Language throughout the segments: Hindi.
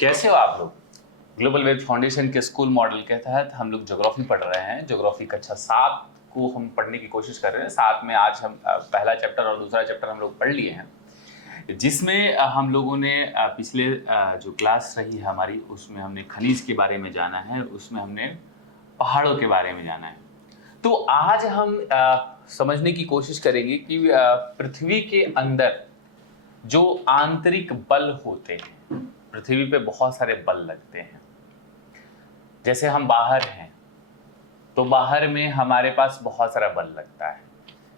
कैसे हो आप लोग? ग्लोबल वेब फाउंडेशन के स्कूल मॉडल के तहत हम लोग ज्योग्राफी पढ़ रहे हैं। ज्योग्राफी कक्षा 7 को हम पढ़ने की कोशिश कर रहे हैं। साथ में आज हम पहला चैप्टर और दूसरा चैप्टर हम लोग पढ़ लिए हैं, जिसमें हम लोगों ने पिछले जो क्लास रही है हमारी, उसमें हमने खनिज के बारे में जाना है, उसमें हमने पहाड़ों के बारे में जाना है। तो आज हम समझने की कोशिश करेंगे कि पृथ्वी के अंदर जो आंतरिक बल होते हैं, पृथ्वी पे बहुत सारे बल लगते हैं। जैसे हम बाहर हैं तो बाहर में हमारे पास बहुत सारा बल लगता है।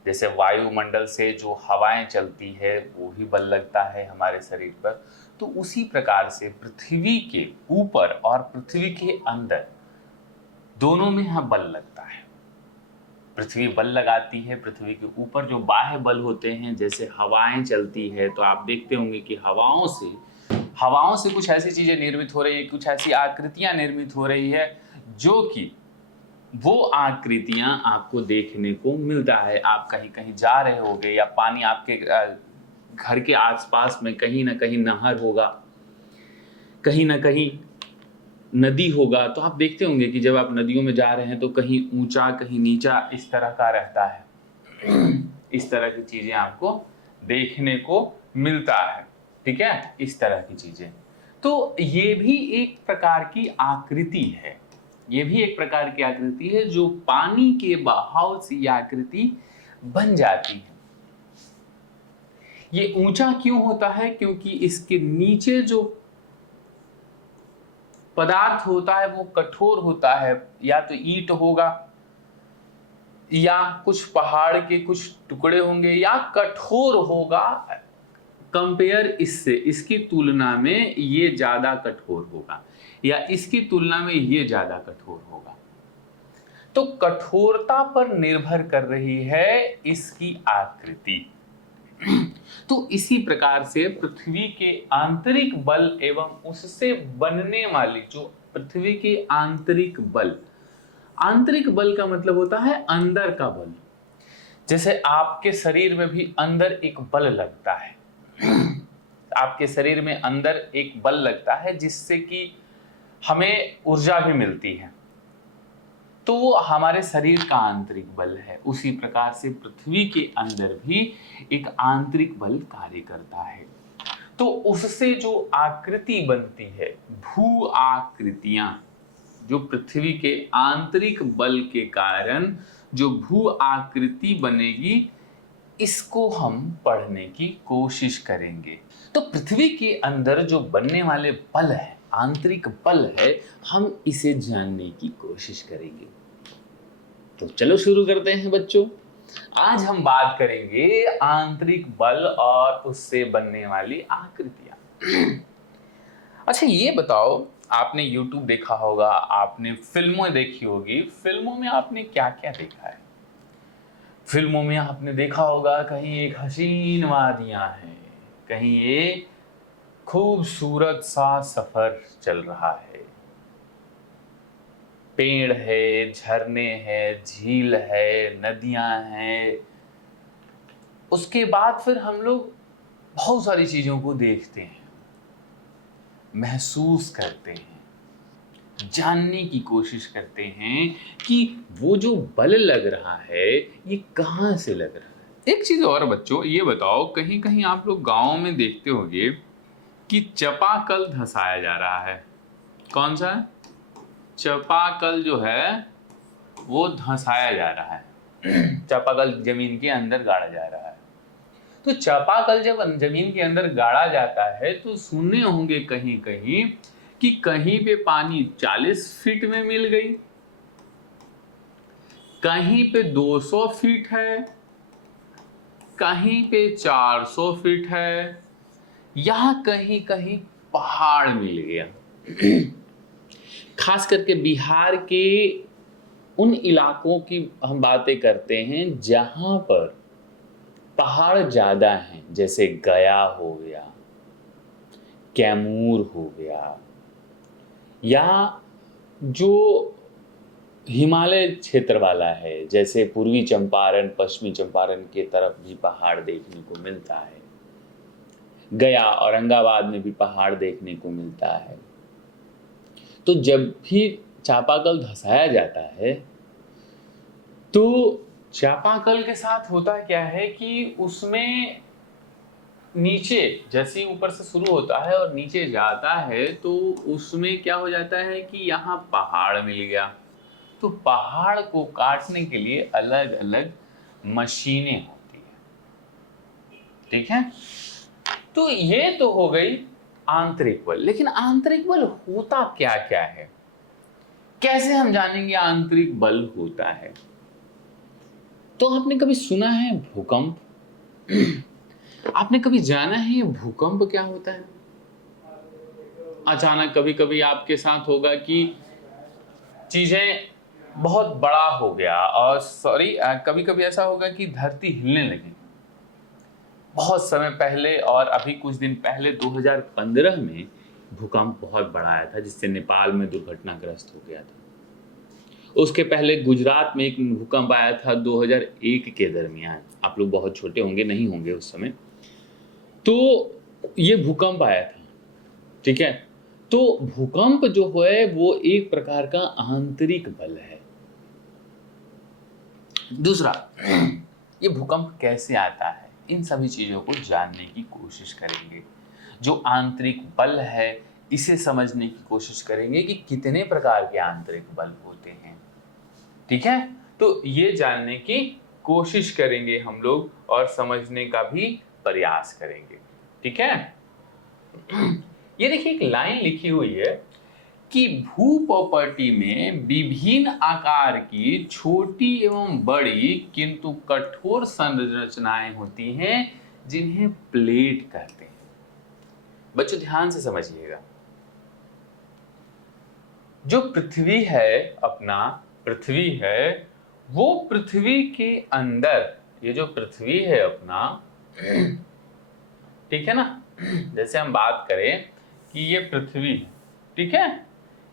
जैसे वायुमंडल से जो हवाएं चलती है वो भी बल लगता है हमारे शरीर पर। तो उसी प्रकार से पृथ्वी के ऊपर और पृथ्वी के अंदर दोनों में यहाँ बल लगता है। पृथ्वी बल लगाती है, पृथ्वी के ऊपर जो बाह्य बल होते हैं, जैसे हवाएं चलती है तो आप देखते होंगे कि हवाओं से कुछ ऐसी चीजें निर्मित हो रही है, कुछ ऐसी आकृतियां निर्मित हो रही है जो कि वो आकृतियां आपको देखने को मिलता है। आप कहीं कहीं जा रहे होगे या पानी आपके घर के आसपास में कहीं ना कहीं नहर होगा, कहीं ना कहीं नदी होगा, तो आप देखते होंगे कि जब आप नदियों में जा रहे हैं तो कहीं ऊंचा कहीं नीचा इस तरह का रहता है। इस तरह की चीजें आपको देखने को मिलता है, ठीक है, इस तरह की चीजें। तो ये भी एक प्रकार की आकृति है, ये भी एक प्रकार की आकृति है जो पानी के बहाव से यह आकृति बन जाती है। ये ऊंचा क्यों होता है? क्योंकि इसके नीचे जो पदार्थ होता है वो कठोर होता है, या तो ईंट होगा या कुछ पहाड़ के कुछ टुकड़े होंगे या कठोर होगा। कंपेयर इससे, इसकी तुलना में ये ज्यादा कठोर होगा या इसकी तुलना में ये ज्यादा कठोर होगा। तो कठोरता पर निर्भर कर रही है इसकी आकृति। तो इसी प्रकार से पृथ्वी के आंतरिक बल एवं उससे बनने वाली जो पृथ्वी के आंतरिक बल का मतलब होता है अंदर का बल। जैसे आपके शरीर में भी अंदर एक बल लगता है, आपके शरीर में अंदर एक बल लगता है जिससे कि हमें ऊर्जा भी मिलती है, तो वो हमारे शरीर का आंतरिक बल है। उसी प्रकार से पृथ्वी के अंदर भी एक आंतरिक बल कार्य करता है। तो उससे जो आकृति बनती है, भू आकृतियां, जो पृथ्वी के आंतरिक बल के कारण जो भू आकृति बनेगी, इसको हम पढ़ने की कोशिश करेंगे। तो पृथ्वी के अंदर जो बनने वाले बल है, आंतरिक बल है, हम इसे जानने की कोशिश करेंगे। तो चलो शुरू करते हैं बच्चों। आज हम बात करेंगे आंतरिक बल और उससे बनने वाली आकृतियां। अच्छा ये बताओ, आपने YouTube देखा होगा, आपने फिल्में देखी होगी, फिल्मों में आपने क्या क्या देखा है? फिल्मों में आपने देखा होगा कहीं एक हसीन वादियां हैं, कहीं एक खूबसूरत सा सफर चल रहा है, पेड़ है, झरने हैं, झील है, नदियां हैं। उसके बाद फिर हम लोग बहुत सारी चीजों को देखते हैं, महसूस करते हैं, जानने की कोशिश करते हैं कि वो जो बल लग रहा है ये कहाँ से लग रहा है। एक चीज और बच्चों, ये बताओ, कहीं कहीं आप लोग गांव में देखते होंगे कि चापाकल धंसाया जा रहा है। कौन सा? चापाकल जो है वो धंसाया जा रहा है। चापाकल जमीन के अंदर गाड़ा जा रहा है। तो चापाकल जब जमीन के अंदर गाड़ा जाता है तो सुने होंगे कहीं कहीं कि कहीं पे पानी 40 फीट में मिल गई, कहीं पे 200 फीट है, कहीं पे 400 फीट है, या कहीं कहीं पहाड़ मिल गया। खास करके बिहार के उन इलाकों की हम बातें करते हैं जहां पर पहाड़ ज्यादा हैं, जैसे गया हो गया, कैमूर हो गया, या जो हिमालय क्षेत्र वाला है जैसे पूर्वी चंपारण, पश्चिमी चंपारण के तरफ भी पहाड़ देखने को मिलता है। गया औरंगाबाद में भी पहाड़ देखने को मिलता है। तो जब भी चापाकल धंसाया जाता है तो चापाकल के साथ होता क्या है कि उसमें नीचे जैसे ही ऊपर से शुरू होता है और नीचे जाता है तो उसमें क्या हो जाता है कि यहाँ पहाड़ मिल गया। तो पहाड़ को काटने के लिए अलग अलग मशीनें होती है, ठीक है। तो ये तो हो गई आंतरिक बल, लेकिन आंतरिक बल होता क्या क्या है, कैसे हम जानेंगे आंतरिक बल होता है। तो आपने कभी सुना है भूकंप? आपने कभी जाना है भूकंप क्या होता है? अचानक कभी कभी आपके साथ होगा कि चीजें बहुत बड़ा हो गया और कभी कभी ऐसा होगा कि धरती हिलने लगी। बहुत समय पहले और अभी कुछ दिन पहले 2015 में भूकंप बहुत बड़ा आया था जिससे नेपाल में दुर्घटनाग्रस्त हो गया था। उसके पहले गुजरात में एक भूकंप आया था 2001 के दरमियान। आप लोग बहुत छोटे होंगे, नहीं होंगे उस समय। तो ये भूकंप आया था, ठीक है। तो भूकंप जो है वो एक प्रकार का आंतरिक बल है। दूसरा, ये भूकंप कैसे आता है, इन सभी चीजों को जानने की कोशिश करेंगे। जो आंतरिक बल है इसे समझने की कोशिश करेंगे कि कितने प्रकार के आंतरिक बल होते हैं, ठीक है। तो ये जानने की कोशिश करेंगे हम लोग और समझने का भी प्रयास करेंगे, ठीक है। ये देखिए एक लाइन लिखी हुई है कि भू प्रॉपर्टी में विभिन्न आकार की छोटी एवं बड़ी किंतु कठोर संरचनाएं होती हैं जिन्हें प्लेट कहते हैं। बच्चों ध्यान से समझिएगा, जो पृथ्वी है, अपना पृथ्वी है, वो पृथ्वी के अंदर, ये जो पृथ्वी है अपना, ठीक है ना। जैसे हम बात करें कि ये पृथ्वी है, ठीक है,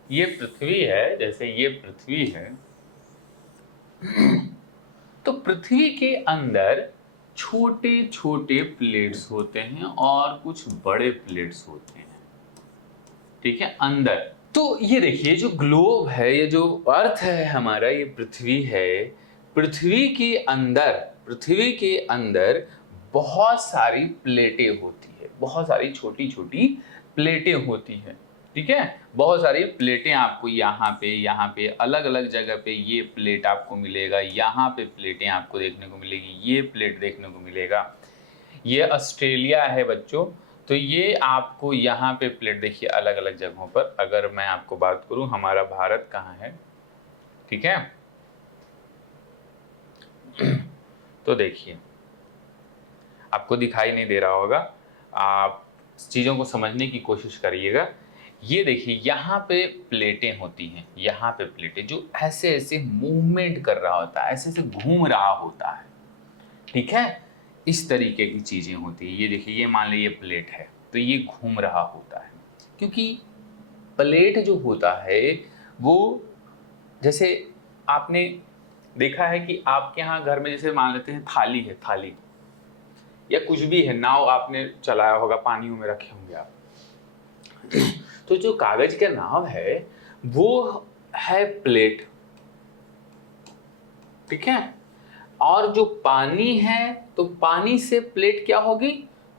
ये पृथ्वी है, जैसे ये पृथ्वी है। तो पृथ्वी के अंदर छोटे छोटे प्लेट्स होते हैं और कुछ बड़े प्लेट्स होते हैं, ठीक है, अंदर। तो ये देखिए जो ग्लोब है, ये जो अर्थ है हमारा, ये पृथ्वी है। पृथ्वी के अंदर बहुत सारी प्लेटें होती है, बहुत सारी छोटी छोटी प्लेटें होती है, ठीक है। बहुत सारी प्लेटें आपको यहाँ पे अलग अलग जगह पे ये प्लेट आपको मिलेगा, यहाँ पे प्लेटें आपको देखने को मिलेगी, ये प्लेट देखने को मिलेगा। ये ऑस्ट्रेलिया है बच्चों। तो ये आपको यहाँ पे प्लेट देखिए अलग अलग जगहों पर। अगर मैं आपको बात करूं हमारा भारत कहाँ है, ठीक है। तो देखिए आपको दिखाई नहीं दे रहा होगा, आप चीज़ों को समझने की कोशिश करिएगा। ये देखिए यहाँ पे प्लेटें होती हैं, यहाँ पे प्लेटें जो ऐसे ऐसे मूवमेंट कर रहा होता है, ऐसे ऐसे घूम रहा होता है, ठीक है। इस तरीके की चीजें होती है। ये देखिए, ये मान लीजिए प्लेट है तो ये घूम रहा होता है, क्योंकि प्लेट जो होता है वो, जैसे आपने देखा है कि आपके यहाँ घर में जैसे मान लेते हैं थाली है, थाली या कुछ भी है, नाव आपने चलाया होगा, पानियों में रखे होंगे आप। तो जो कागज का नाव है वो है प्लेट, ठीक है। और जो पानी है तो पानी से प्लेट क्या होगी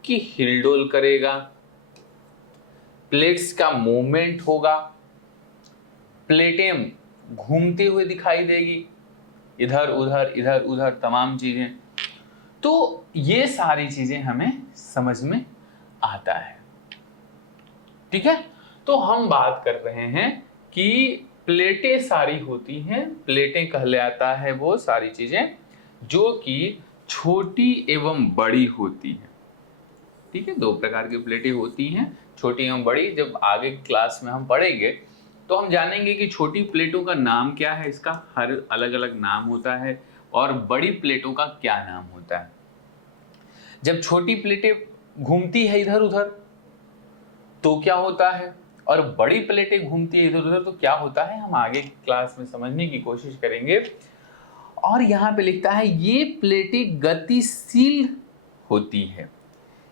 कि हिलडोल करेगा, प्लेट्स का मूवमेंट होगा, प्लेटें घूमती हुई दिखाई देगी, इधर उधर तमाम चीजें। तो ये सारी चीजें हमें समझ में आता है, ठीक है। तो हम बात कर रहे हैं कि प्लेटें सारी होती हैं, प्लेटें कहलाता है वो सारी चीजें जो कि छोटी एवं बड़ी होती हैं, ठीक है। दो प्रकार की प्लेटें होती हैं, छोटी एवं बड़ी। जब आगे क्लास में हम पढ़ेंगे तो हम जानेंगे कि छोटी प्लेटों का नाम क्या है, इसका हर अलग अलग नाम होता है, और बड़ी प्लेटों का क्या नाम होता है। जब छोटी प्लेटें घूमती है इधर उधर तो क्या होता है, और बड़ी प्लेटें घूमती है इधर उधर तो क्या होता है, हम आगे क्लास में समझने की कोशिश करेंगे। और यहाँ पे लिखता है ये प्लेटें गतिशील होती है,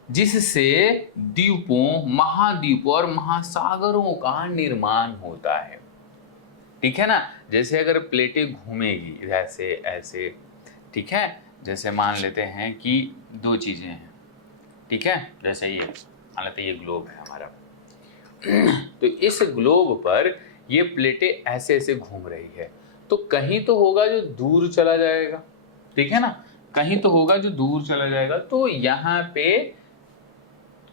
जिससे द्वीपों, महाद्वीपों और महासागरों का निर्माण होता है। ठीक है ना। जैसे अगर प्लेटें घूमेगी ऐसे ऐसे, ठीक है, जैसे मान लेते हैं कि दो चीजें हैं, ठीक है, जैसे ये मान लेते हैं ये ग्लोब है हमारा, तो इस ग्लोब पर ये प्लेटें ऐसे ऐसे घूम रही है, तो कहीं तो होगा जो दूर चला जाएगा, ठीक है ना, कहीं तो होगा जो दूर चला जाएगा। तो यहाँ पे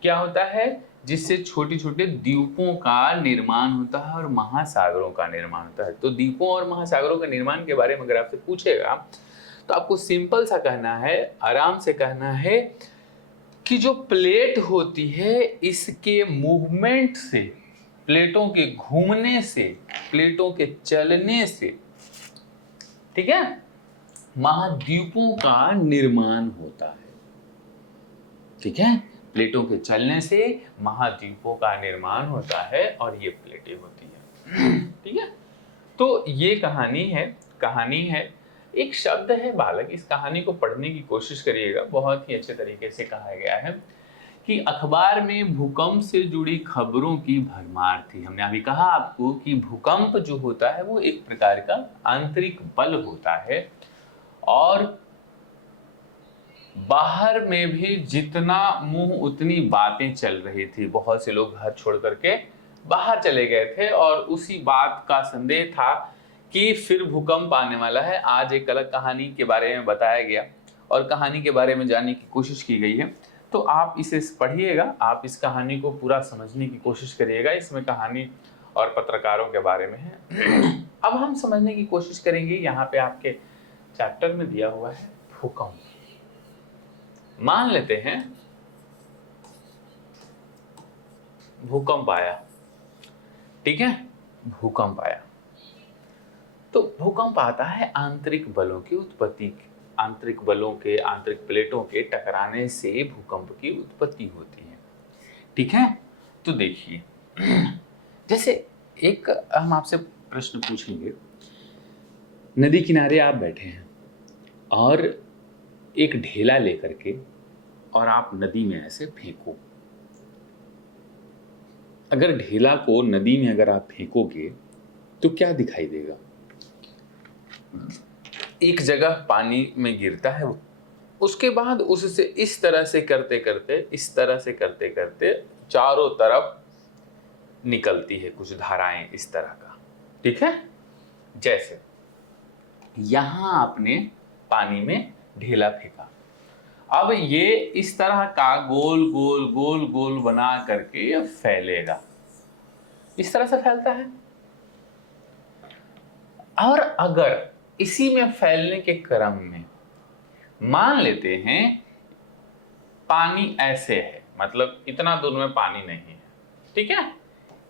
क्या होता है, जिससे छोटे छोटे द्वीपों का निर्माण होता है और महासागरों का निर्माण होता है। तो द्वीपों और महासागरों के निर्माण के बारे में अगर आपसे पूछेगा तो आपको सिंपल सा कहना है, आराम से कहना है कि जो प्लेट होती है इसके मूवमेंट से, प्लेटों के घूमने से, प्लेटों के चलने से, ठीक है, महाद्वीपों का निर्माण होता है। ठीक है, प्लेटों के चलने से महाद्वीपों का निर्माण होता है और ये प्लेटें होती है। ठीक है, तो ये कहानी है। एक शब्द है बालक, इस कहानी को पढ़ने की कोशिश करिएगा, बहुत ही अच्छे तरीके से कहा गया है कि अखबार में भूकंप से जुड़ी खबरों की भरमार थी। हमने अभी कहा आपको कि भूकंप जो होता है वो एक प्रकार का आंतरिक बल होता है, और बाहर में भी जितना मुंह उतनी बातें चल रही थी। बहुत से लोग घर छोड़ करके बाहर चले गए थे और उसी बात का संदेह था कि फिर भूकंप आने वाला है। आज एक अलग कहानी के बारे में बताया गया और कहानी के बारे में जानने की कोशिश की गई है, तो आप इसे पढ़िएगा, आप इस कहानी को पूरा समझने की कोशिश करिएगा। इसमें कहानी और पत्रकारों के बारे में है। अब हम समझने की कोशिश करेंगे, यहाँ पे आपके चैप्टर में दिया हुआ है भूकंप। मान लेते हैं भूकंप आया, ठीक है, भूकंप आया, तो भूकंप आता है आंतरिक बलों की उत्पत्ति, आंतरिक बलों के, आंतरिक प्लेटों के टकराने से भूकंप की उत्पत्ति होती है। ठीक है, तो देखिए, जैसे एक हम आपसे प्रश्न पूछेंगे, नदी किनारे आप बैठे हैं और एक ढेला लेकर के और आप नदी में ऐसे फेंको। अगर ढेला को नदी में अगर आप फेंकोगे तो क्या दिखाई देगा? एक जगह पानी में गिरता है वो, उसके बाद उससे इस तरह से करते करते, इस तरह से करते करते चारों तरफ निकलती है कुछ धाराएं इस तरह का। ठीक है, जैसे यहां आपने पानी में ढेला फेंका, अब ये इस तरह का गोल गोल गोल गोल बना करके ये फैलेगा, इस तरह से फैलता है। और अगर इसी में फैलने के क्रम में मान लेते हैं पानी ऐसे है, मतलब इतना दूर में पानी नहीं है, ठीक है,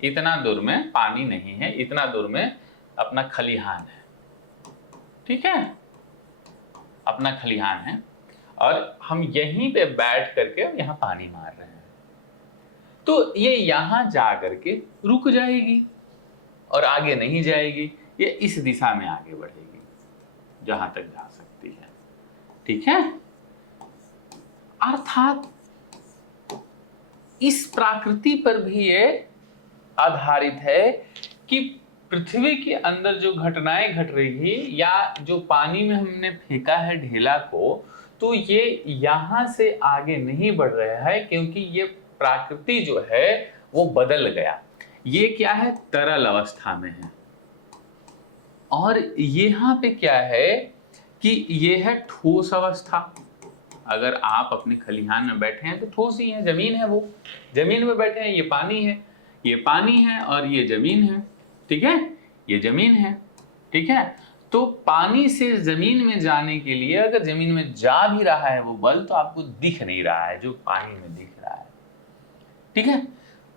इतना दूर में पानी नहीं है, इतना दूर में अपना खलिहान है, ठीक है, अपना खलिहान है, और हम यहीं पे बैठ करके यहाँ पानी मार रहे हैं, तो ये यहाँ जा करके रुक जाएगी और आगे नहीं जाएगी, ये इस दिशा में आगे बढ़ेगी जहां तक जा सकती है। ठीक है, अर्थात इस प्रकृति पर भी ये आधारित है कि पृथ्वी के अंदर जो घटनाएं घट रही है, या जो पानी में हमने फेंका है ढेला को, तो ये यहां से आगे नहीं बढ़ रहा है, क्योंकि ये प्रकृति जो है वो बदल गया। ये क्या है, तरल अवस्था में है, और यहाँ पे क्या है कि ये है ठोस अवस्था। अगर आप अपने खलिहान में बैठे हैं तो ठोस ही है, जमीन है, वो जमीन में बैठे हैं, ये पानी है, ये पानी है और ये जमीन है, ठीक है, ये जमीन है, ठीक है। तो पानी से जमीन में जाने के लिए अगर जमीन में जा भी रहा है वो बल, तो आपको दिख नहीं रहा है जो पानी में दिख रहा है, ठीक है।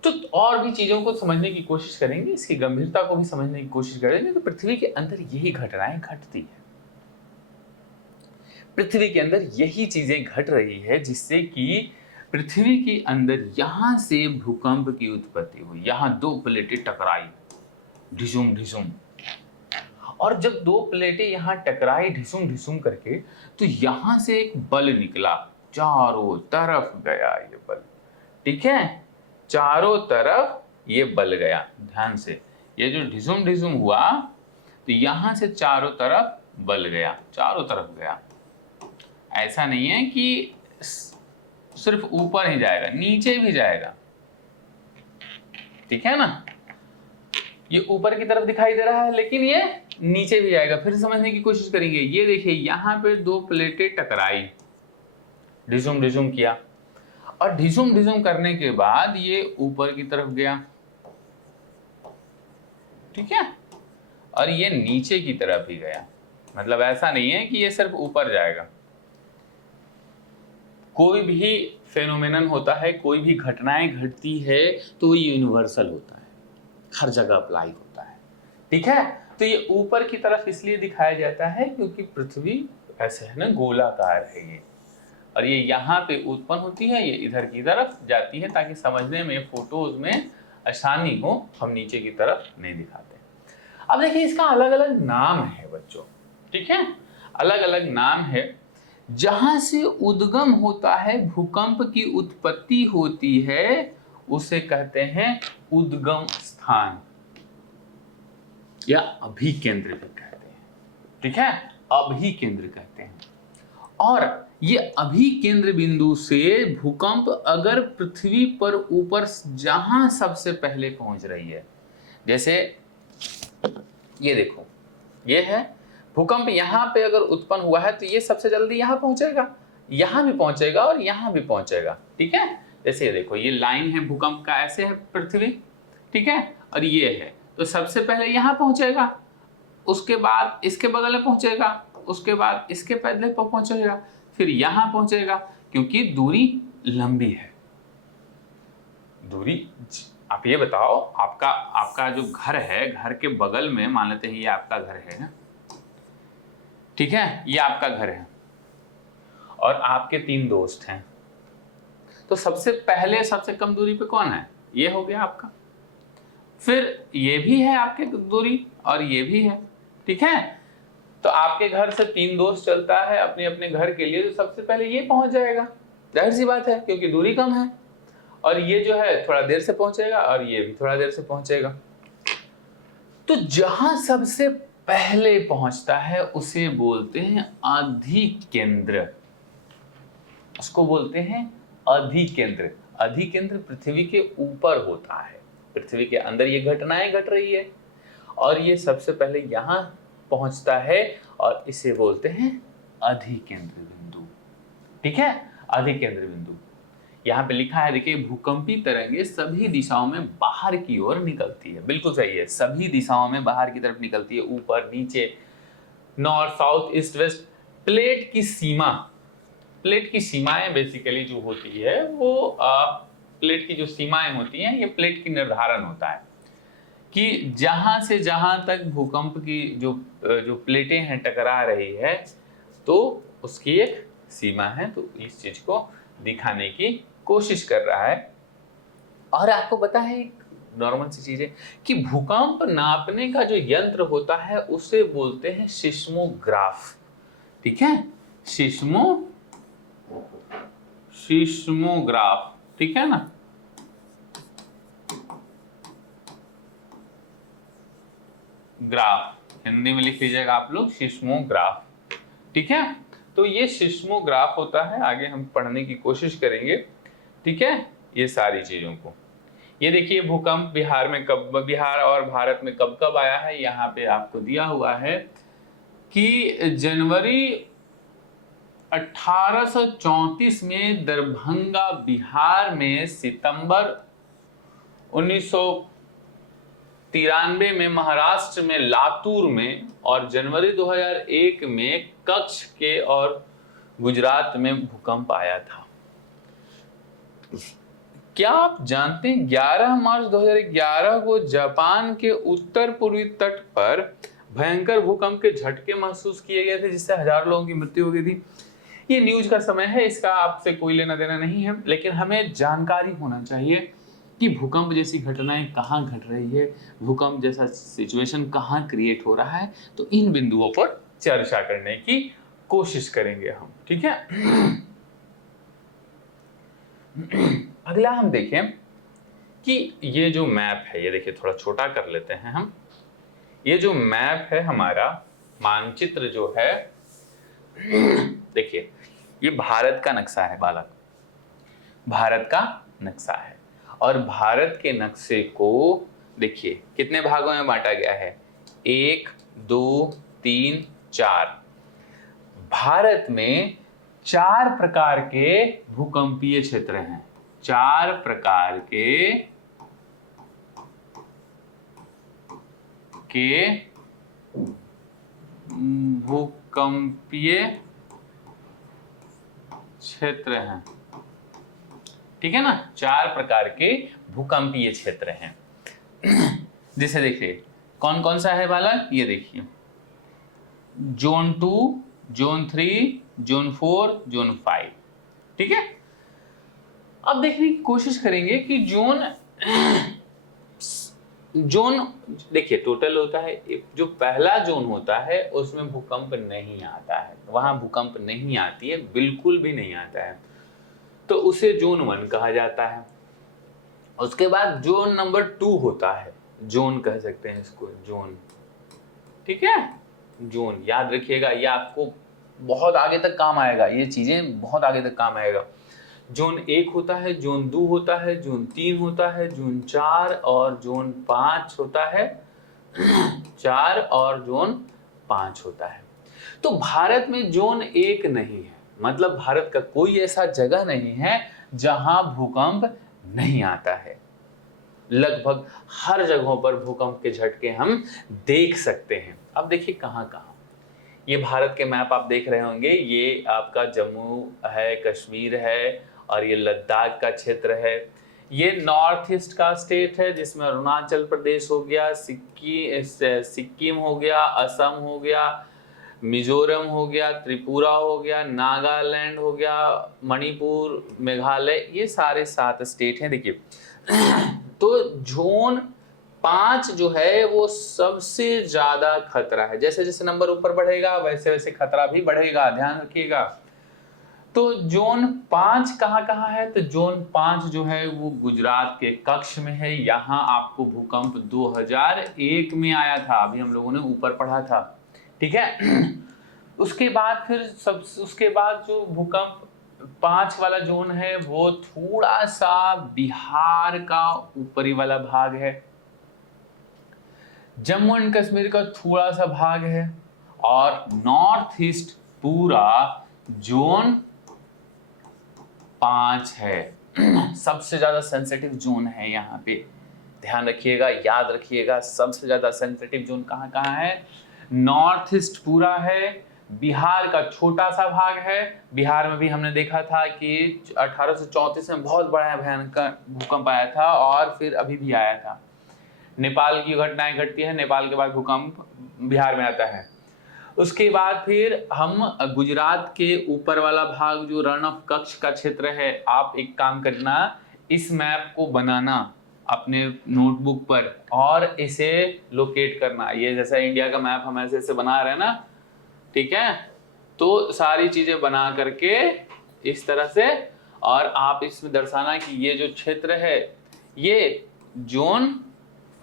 तो और भी चीजों को समझने की कोशिश करेंगे, इसकी गंभीरता को भी समझने की कोशिश करेंगे। तो पृथ्वी के अंदर यही घटनाएं घटती है, पृथ्वी के अंदर यही चीजें घट रही है, जिससे कि पृथ्वी के अंदर यहां से भूकंप की उत्पत्ति हुई। यहां दो प्लेटें टकराई, ढिसुम ढिसुम, और जब दो प्लेटें यहां टकराई ढिसुम ढिसुम करके, तो यहां से एक बल निकला, चारों तरफ गया ये बल, ठीक है, चारों तरफ ये बल गया। ध्यान से, ये जो ढिसुम ढिसुम हुआ तो यहां से चारों तरफ बल गया, चारों तरफ गया। ऐसा नहीं है कि सिर्फ ऊपर ही जाएगा, नीचे भी जाएगा, ठीक है ना। ये ऊपर की तरफ दिखाई दे रहा है लेकिन ये नीचे भी जाएगा। फिर समझने की कोशिश करेंगे। ये देखिए यहां पे दो प्लेटें टकराई, ढिसुम ढिसुम किया, और ढिसुम ढिसुम करने के बाद ये ऊपर की तरफ गया, ठीक है, और ये नीचे की तरफ ही गया। मतलब ऐसा नहीं है कि ये सिर्फ ऊपर जाएगा। कोई भी फेनोमेनन होता है, कोई भी घटनाएं घटती है तो ये यूनिवर्सल होता है, हर जगह अप्लाई होता है, ठीक है। तो ये ऊपर की तरफ इसलिए दिखाया जाता है क्योंकि पृथ्वी ऐसे है ना, गोलाकार है ये, और ये यहाँ पे उत्पन्न होती है, ये इधर की तरफ जाती है, ताकि समझने में, फोटोज में आसानी हो। हम नीचे की तरफ नहीं दिखाते। अब देखिए इसका अलग अलग नाम है बच्चों, ठीक है, अलग अलग नाम है। जहां से उद्गम होता है, भूकंप की उत्पत्ति होती है, उसे कहते हैं उद्गम स्थान या अभिकेंद्र भी कहते हैं, ठीक है, अभिकेंद्र कहते हैं। और ये अभिकेंद्र बिंदु से भूकंप अगर पृथ्वी पर ऊपर जहां सबसे पहले पहुंच रही है, जैसे ये देखो, ये है भूकंप, यहाँ पे अगर उत्पन्न हुआ है तो ये सबसे जल्दी यहाँ पहुंचेगा, यहाँ भी पहुंचेगा और यहाँ भी पहुंचेगा, ठीक है। जैसे ये देखो, ये लाइन है भूकंप का, ऐसे है पृथ्वी, ठीक है, और ये है, तो सबसे पहले यहाँ पहुंचेगा, उसके बाद इसके बगल में पहुंचेगा, उसके बाद इसके पहले पहुंचेगा, फिर यहाँ पहुंचेगा, क्योंकि दूरी लंबी है। दूरी, आप ये बताओ, आपका जो घर है, घर के बगल में मान लेते हैं ये आपका घर है ना, ठीक है, ये आपका घर है और आपके 3 दोस्त हैं, तो सबसे पहले सबसे कम दूरी पे कौन है? ये हो गया आपका, फिर ये भी है आपके दूरी और ये भी है, ठीक है। तो आपके घर से 3 दोस्त चलता है अपने अपने घर के लिए, तो सबसे पहले ये पहुंच जाएगा, जाहिर सी बात है, क्योंकि दूरी कम है, और ये जो है थोड़ा देर से पहुंचेगा और ये भी थोड़ा देर से पहुंचेगा। तो जहां सबसे पहले पहुंचता है उसे बोलते हैं अधिकेंद्र, उसको बोलते हैं अधिकेंद्र। अधिकेंद्र पृथ्वी के ऊपर होता है, पृथ्वी के अंदर ये घटनाएं घट रही है और ये सबसे पहले यहां पहुंचता है और इसे बोलते हैं अधिकेंद्र बिंदु, ठीक है, अधिकेंद्र बिंदु। यहाँ पे लिखा है, देखिए, भूकंपी तरंगे सभी दिशाओं में बाहर की ओर निकलती है। बिल्कुल सही है, सभी दिशाओं में बाहर की तरफ निकलती है, ऊपर नीचे, north south east west. Plate की सीमा, प्लेट की सीमाएं बेसिकली जो होती है वो प्लेट की जो सीमाएं होती हैं, ये प्लेट की निर्धारण होता है कि जहां से जहां तक भूकंप की जो प्लेटें हैं टकरा रही है, तो उसकी एक सीमा है। तो इस चीज को दिखाने की कोशिश कर रहा है। और आपको पता है एक नॉर्मल सी चीज है कि भूकंप नापने का जो यंत्र होता है उसे बोलते हैं सिस्मोग्राफ, ठीक है, सिस्मोग्राफ, ठीक है ना। ग्राफ हिंदी में लिख लीजिएगा आप लोग, सिस्मोग्राफ, ठीक है। तो ये सिस्मोग्राफ होता है, आगे हम पढ़ने की कोशिश करेंगे, ठीक है, ये सारी चीजों को। ये देखिए भूकंप बिहार और भारत में कब कब आया है, यहाँ पे आपको दिया हुआ है कि जनवरी 1834 में दरभंगा बिहार में, सितंबर 1993 में महाराष्ट्र में लातूर में, और जनवरी 2001 में कच्छ के और गुजरात में भूकंप आया था। क्या आप जानते हैं 11 मार्च 2011 को जापान के उत्तर पूर्वी तट पर भयंकर भूकंप के झटके महसूस किए गए थे, जिससे हजारों लोगों की मृत्यु हो गई थी। ये न्यूज का समय है, इसका आपसे कोई लेना देना नहीं है, लेकिन हमें जानकारी होना चाहिए कि भूकंप जैसी घटनाएं कहाँ घट रही है, भूकंप जैसा सिचुएशन कहाँ क्रिएट हो रहा है। तो इन बिंदुओं पर चर्चा करने की कोशिश करेंगे हम, ठीक है। अगला हम देखें कि ये जो मैप है, ये देखिए थोड़ा छोटा कर लेते हैं हम। ये जो मैप है हमारा, मानचित्र जो है, देखिए ये भारत का नक्शा है बालक, भारत का नक्शा है। और भारत के नक्शे को देखिए कितने भागों में बांटा गया है, 1 2 3 4। भारत में 4 प्रकार के भूकंपीय क्षेत्र हैं, 4 प्रकार के भूकंपीय क्षेत्र हैं, ठीक है ना। 4 प्रकार के भूकंपीय क्षेत्र हैं। जैसे देखिए कौन कौन सा है बालक, ये देखिए जोन 2, जोन 3, जोन 4, जोन 5, ठीक है। अब देखने की कोशिश करेंगे कि जोन देखिए टोटल होता है, जो पहला जोन होता है उसमें भूकंप नहीं आता है, वहां भूकंप नहीं आती है, बिल्कुल भी नहीं आता है, तो उसे जोन 1 कहा जाता है। उसके बाद जोन नंबर 2 होता है, जोन कह सकते हैं इसको, जोन, ठीक है। जोन याद रखिएगा, ये आपको बहुत आगे तक काम आएगा, ये चीजें बहुत आगे तक काम आएगा। जोन 1 होता है, जोन 2 होता है, जोन 3 होता है, जोन 4 और जोन 5 होता है। 4 और जोन 5 होता है। तो भारत में जोन 1 नहीं है, मतलब भारत का कोई ऐसा जगह नहीं है जहां भूकंप नहीं आता है। लगभग हर जगहों पर भूकंप के झटके हम देख सकते हैं। अब देखिए कहां कहां, ये भारत के मैप आप देख रहे होंगे, ये आपका जम्मू है, कश्मीर है, और ये लद्दाख का क्षेत्र है। ये नॉर्थ ईस्ट का स्टेट है, जिसमें अरुणाचल प्रदेश हो गया, सिक्किम हो गया, असम हो गया, मिजोरम हो गया, त्रिपुरा हो गया, नागालैंड हो गया, मणिपुर, मेघालय, ये सारे 7 स्टेट हैं। देखिए तो जोन 5 जो है वो सबसे ज्यादा खतरा है, जैसे जैसे नंबर ऊपर बढ़ेगा वैसे वैसे खतरा भी बढ़ेगा, ध्यान रखिएगा। तो जोन 5 कहाँ कहाँ है, तो जोन 5 जो है वो गुजरात के कच्छ में है। यहाँ आपको भूकंप 2001 में आया था, अभी हम लोगों ने ऊपर पढ़ा था, ठीक है। उसके बाद जो भूकंप 5 वाला जोन है वो थोड़ा सा बिहार का ऊपरी वाला भाग है, जम्मू एंड कश्मीर का थोड़ा सा भाग है, और नॉर्थ ईस्ट पूरा जोन 5 है। सबसे ज्यादा सेंसिटिव जोन है यहाँ पे, ध्यान रखिएगा, याद रखिएगा, सबसे ज्यादा सेंसिटिव जोन कहाँ कहाँ है, नॉर्थ ईस्ट पूरा है, बिहार का छोटा सा भाग है। बिहार में भी हमने देखा था कि 1834 में बहुत बड़ा भयंकर भूकंप आया था, और फिर अभी भी आया था। नेपाल की घटनाएं घटती है, नेपाल के बाद भूकंप बिहार में आता है। उसके बाद फिर हम गुजरात के ऊपर वाला भाग जो रण ऑफ कच्छ का क्षेत्र है, आप एक काम करना, इस मैप को बनाना अपने नोटबुक पर और इसे लोकेट करना। ये जैसा इंडिया का मैप हम ऐसे ऐसे बना रहे हैं ना, ठीक है, तो सारी चीजें बना करके इस तरह से, और आप इसमें दर्शाना कि ये जो क्षेत्र है ये जोन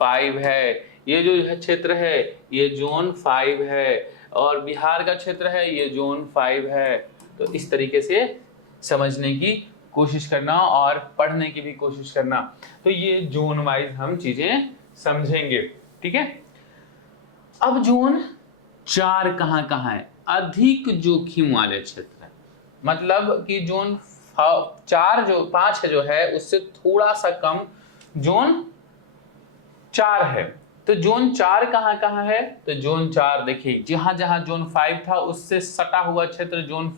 5 है, ये जो क्षेत्र है ये जोन 5 है, और बिहार का क्षेत्र है ये जोन 5 है। तो इस तरीके से समझने की कोशिश करना और पढ़ने की भी कोशिश करना। तो ये जोन वाइज हम चीजें समझेंगे, ठीक है। अब जोन 4 कहाँ कहाँ है, अधिक जोखिम वाले क्षेत्र, मतलब कि जोन 4 जो 5 जो है उससे थोड़ा सा कम जोन 4 है। तो जोन 4 कहाँ कहाँ है, तो जोन 4 देखिए जहां जहां जोन 5 था उससे सटा हुआ क्षेत्र जोन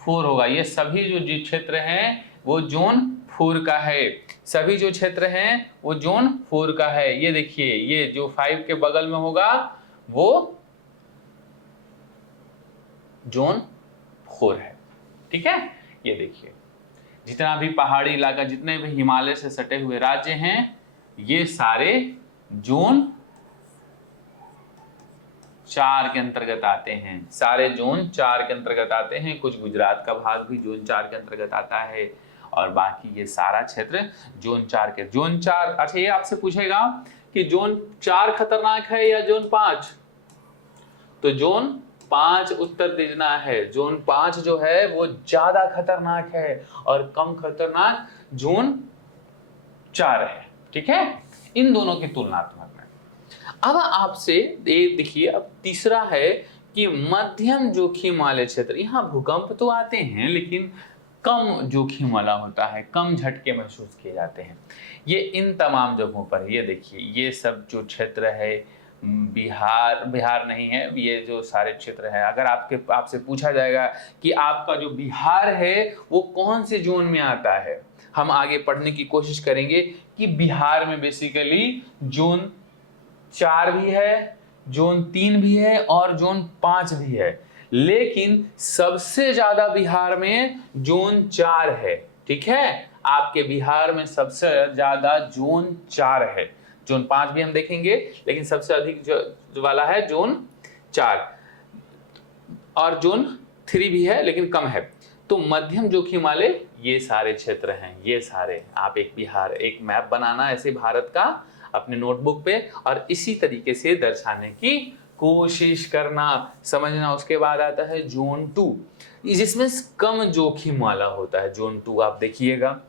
4 होगा। ये सभी जो क्षेत्र हैं वो जोन 4 का है, सभी जो क्षेत्र हैं वो जोन 4 का है। ये देखिए ये जो 5 के बगल में होगा वो जोन 4 है, ठीक है। ये देखिए जितना भी पहाड़ी इलाका, जितने भी हिमालय से सटे हुए राज्य हैं, ये सारे जोन 4 के अंतर्गत आते हैं, सारे जोन 4 के अंतर्गत आते हैं। कुछ गुजरात का भाग भी जोन 4 के अंतर्गत आता है, और बाकी ये सारा क्षेत्र जोन 4 के। जोन 4, अच्छा ये आपसे पूछेगा कि जोन 4 खतरनाक है या जोन 5, तो जोन 5 उत्तर देना है। जोन 5 जो है वो ज्यादा खतरनाक है और कम खतरनाक जोन 4 है। ठीक है, इन दोनों की तुलनात्मक में। अब आपसे ये देखिए, अब तीसरा है कि मध्यम जोखिम वाले क्षेत्र। यहाँ भूकंप तो आते हैं लेकिन कम जोखिम वाला होता है, कम झटके महसूस किए जाते हैं। ये इन तमाम जगहों पर, ये देखिए ये सब जो क्षेत्र है, बिहार नहीं है, ये जो सारे क्षेत्र है, अगर आपसे पूछा जाएगा कि आपका जो बिहार है वो कौन से जोन में आता है, हम आगे पढ़ने की कोशिश करेंगे कि बिहार में बेसिकली जोन 4 भी है, जोन 3 भी है और जोन 5 भी है, लेकिन सबसे ज्यादा बिहार में जोन 4 है। ठीक है, आपके बिहार में सबसे ज्यादा जोन 4 है। जोन 5 भी हम देखेंगे, लेकिन सबसे अधिक जो वाला है जोन 4, और जोन 3 भी है लेकिन कम है। तो मध्यम जोखिम वाले ये सारे क्षेत्र हैं, ये सारे। आप एक मैप बनाना ऐसे भारत का अपने नोटबुक पे और इसी तरीके से दर्शाने की कोशिश करना, समझना। उसके बाद आता है जोन 2, जिसमें कम जोखिम वाला होता है। जोन 2 आप देखिएगा,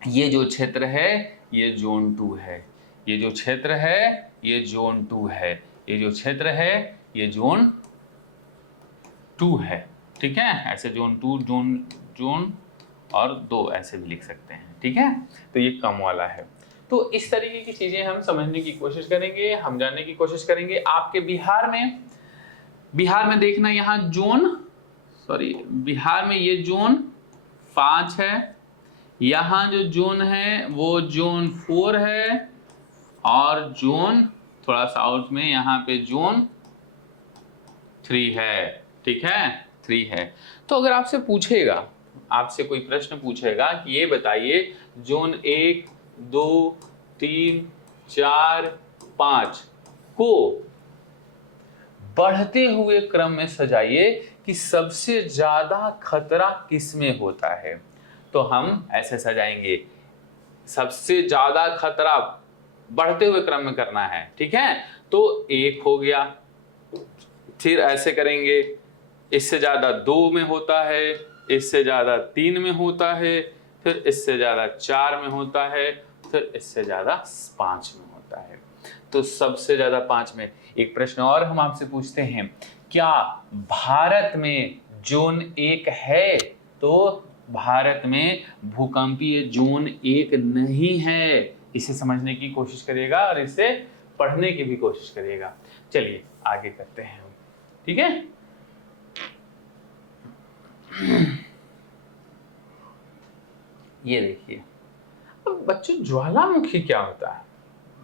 ये जो क्षेत्र है ये जोन 2 है, ये जो क्षेत्र है ये जोन 2 है, ये जो क्षेत्र है ये जोन 2 है। ठीक है, ऐसे जोन 2, जोन और 2 ऐसे भी लिख सकते हैं। ठीक है, तो ये कम वाला है। तो इस तरीके की चीजें हम समझने की कोशिश करेंगे, हम जानने की कोशिश करेंगे। आपके बिहार में देखना, यहाँ बिहार में ये जोन 5 है, यहाँ जो जोन है वो जोन 4 है, और जोन थोड़ा साउथ में यहाँ पे जोन 3 है। ठीक है, 3 है। तो अगर आपसे कोई प्रश्न पूछेगा कि ये बताइए जोन 1, 2, 3, 4, 5 को बढ़ते हुए क्रम में सजाइए कि सबसे ज्यादा खतरा किसमें होता है, तो हम ऐसे सजाएंगे, सबसे ज्यादा खतरा बढ़ते हुए क्रम में करना है। ठीक है, तो 1 हो गया, फिर ऐसे करेंगे, इससे ज्यादा 2 में होता है, इससे ज्यादा 3 में होता है, फिर इससे ज्यादा 4 में होता है, फिर इससे ज्यादा 5 में होता है। तो सबसे ज्यादा 5 में। एक प्रश्न और हम आपसे पूछते हैं, क्या भारत में जोन 1 है? तो भारत में भूकंपीय जोन 1 नहीं है। इसे समझने की कोशिश करिएगा और इसे पढ़ने की भी कोशिश करिएगा। चलिए आगे करते हैं, ठीक है। ये देखिए, अब बच्चों ज्वालामुखी क्या होता है,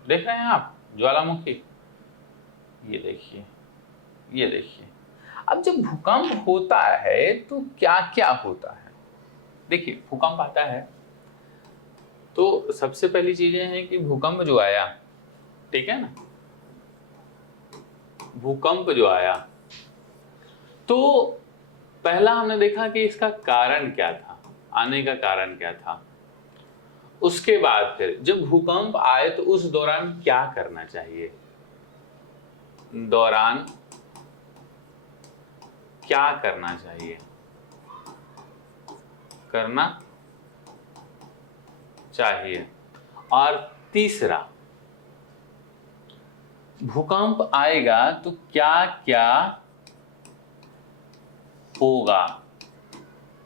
देख रहे हैं आप ज्वालामुखी? ये देखिए, ये देखिए। अब जब भूकंप होता है तो क्या क्या होता है? देखिए, भूकंप आता है तो सबसे पहली चीजें हैं कि भूकंप जो आया, ठीक है ना, भूकंप जो आया तो पहला हमने देखा कि इसका कारण क्या था, आने का कारण क्या था। उसके बाद फिर जब भूकंप आए तो उस दौरान क्या करना चाहिए, दौरान क्या करना चाहिए, करना चाहिए। और तीसरा, भूकंप आएगा तो क्या क्या होगा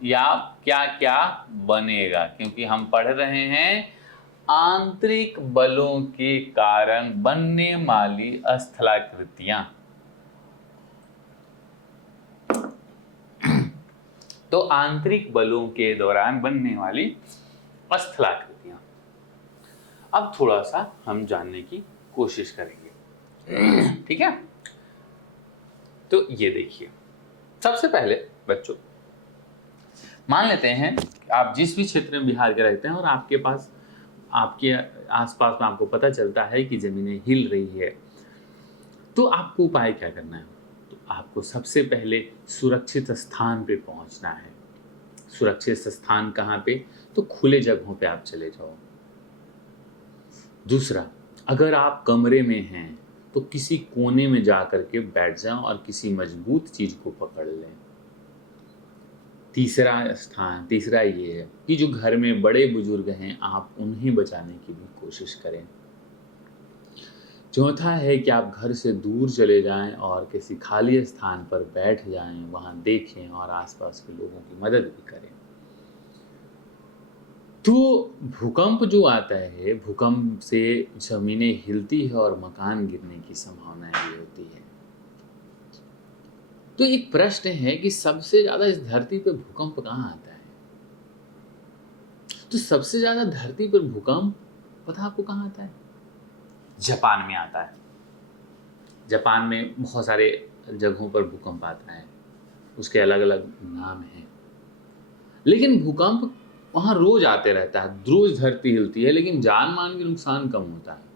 या क्या क्या बनेगा, क्योंकि हम पढ़ रहे हैं आंतरिक बलों के कारण बनने वाली स्थलाकृतियां। तो आंतरिक बलों के दौरान बनने वाली स्थलाकृतियां अब थोड़ा सा हम जानने की कोशिश करेंगे, ठीक है। तो ये देखिए, सबसे पहले बच्चों मान लेते हैं आप जिस भी क्षेत्र में बिहार के रहते हैं और आपके पास, आपके आसपास में आपको पता चलता है कि जमीनें हिल रही है, तो आपको उपाय क्या करना है? तो आपको सबसे पहले सुरक्षित स्थान पे पहुंचना है। सुरक्षित स्थान कहाँ पे, तो खुले जगहों पे आप चले जाओ। दूसरा, अगर आप कमरे में हैं तो किसी कोने में जा कर के बैठ जाओ और किसी मजबूत चीज को पकड़ लें। तीसरा ये है कि जो घर में बड़े बुजुर्ग हैं आप उन्हें बचाने की भी कोशिश करें। चौथा है कि आप घर से दूर चले जाएं और किसी खाली स्थान पर बैठ जाएं, वहां देखें और आसपास के लोगों की मदद भी करें। तो भूकंप जो आता है, भूकंप से जमीनें हिलती है और मकान गिरने की संभावनाएं भी होती है। तो एक प्रश्न है कि सबसे ज्यादा इस धरती पर भूकंप कहाँ आता है? तो सबसे ज्यादा धरती पर भूकंप पता आपको कहाँ आता है? जापान में आता है। जापान में बहुत सारे जगहों पर भूकंप आता है, उसके अलग अलग नाम हैं, लेकिन भूकंप वहां रोज आते रहता है, रोज धरती हिलती है, लेकिन जान मान के नुकसान कम होता है।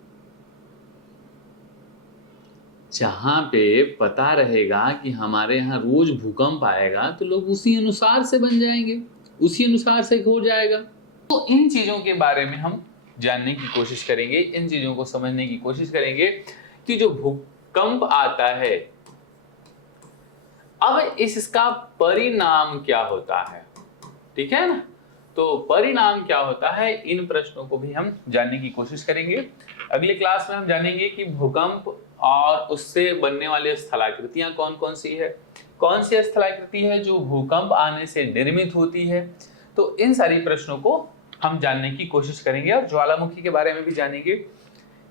जहां पे पता रहेगा कि हमारे यहाँ रोज भूकंप आएगा तो लोग उसी अनुसार से बन जाएंगे, उसी अनुसार से हो जाएगा। तो इन चीजों के बारे में हम जानने की कोशिश करेंगे, इन चीजों को समझने की कोशिश करेंगे कि जो भूकंप आता है, अब इसका परिणाम क्या होता है, ठीक है ना। तो परिणाम क्या होता है, इन प्रश्नों को भी हम जानने की कोशिश करेंगे। अगली क्लास में हम जानेंगे कि भूकंप और उससे बनने वाली स्थलाकृतियां कौन कौन सी है, कौन सी स्थलाकृति है जो भूकंप आने से निर्मित होती है। तो इन सारी प्रश्नों को हम जानने की कोशिश करेंगे और ज्वालामुखी के बारे में भी जानेंगे,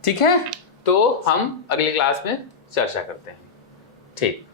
ठीक है। तो हम अगली क्लास में चर्चा करते हैं, ठीक।